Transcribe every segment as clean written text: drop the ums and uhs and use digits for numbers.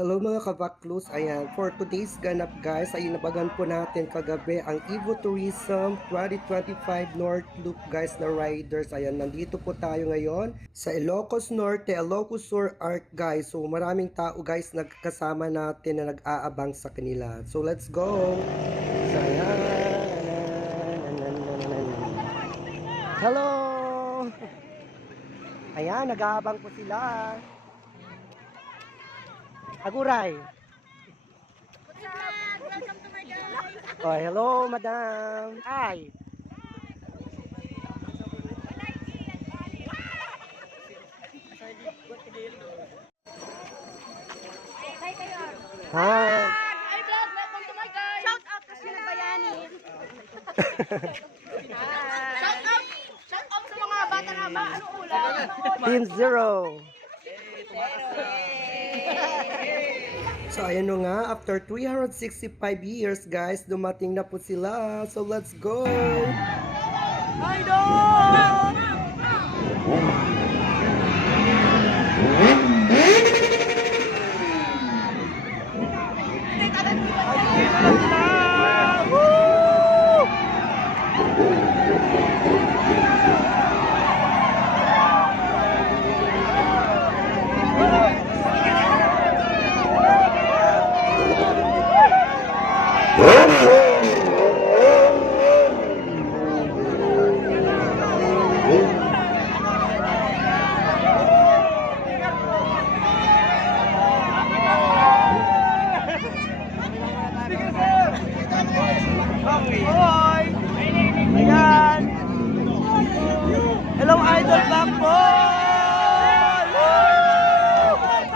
Hello mga kabaklus, ayan, for today's ganap guys, ay inabagan po natin kagabi ang Evo Tourism 2025 North Loop guys na riders. Ayan, nandito po tayo ngayon sa Ilocos Norte, Ilocos Sur Arc guys. So maraming tao guys nagkasama natin na nag-aabang sa kanila. So let's go! So ayan, hello! Ayan, nag-aabang po sila. Aguray. Welcome to my guys. Oh, hello, madam. Hi. Hi kayo. Hi. Hi vlog, welcome to my guys. Shout out kasi nagbayani. Shout out sa mga bata na ba? Ano ulam? Team Zero. So, ayan o nga, after 365 years, guys, dumating na po sila. So, let's go! Idol! Hoy! Ayan! Hello, Idol Backball!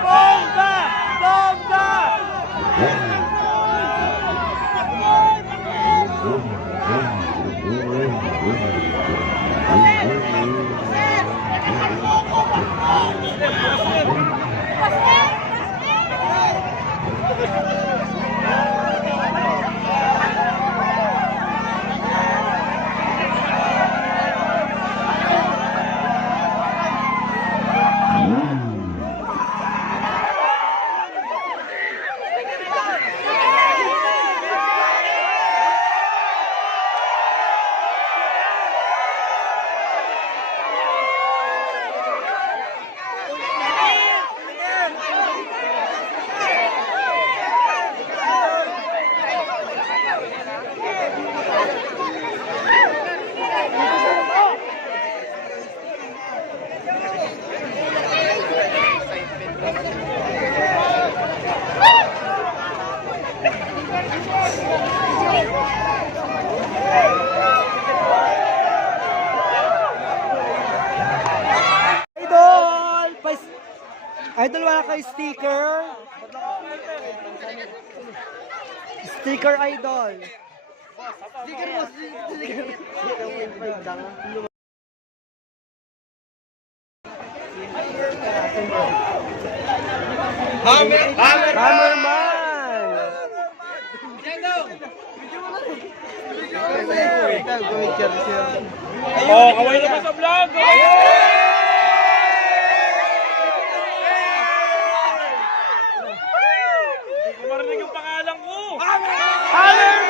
Bomba! Bomba! Idol, wala kayo sticker? Sticker, Idol. Sticker mo, sticker. Hammerman! Oh, kaway naman sa vlog! Hindi ko marinig yung pangalan ko! Hammerman!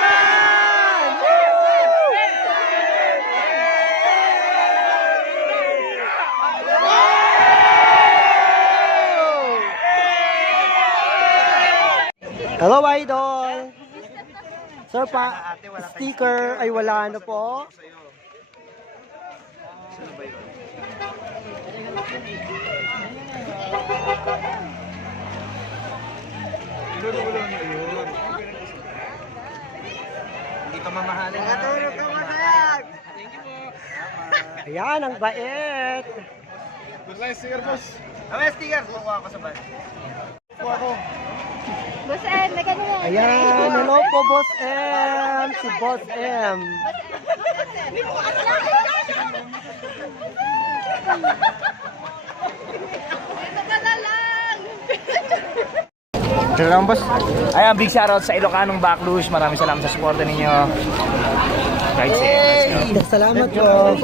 Hello, Idol! Sir, sticker ay wala na po. Hindi ka mamahalin na. Ayan, ang bait. Gusto lang yung sticker, boss. May sticker. Kukuha ako sa bag. Kukuha ako. Boss M, nagano yan? Ayan, hello po, Boss M. Si Boss M. Hello lang, boss. Ayan, big shoutout sa Ilocanong Backlush. Maraming salamat sa suporta ninyo. Right, let's go. Salamat po.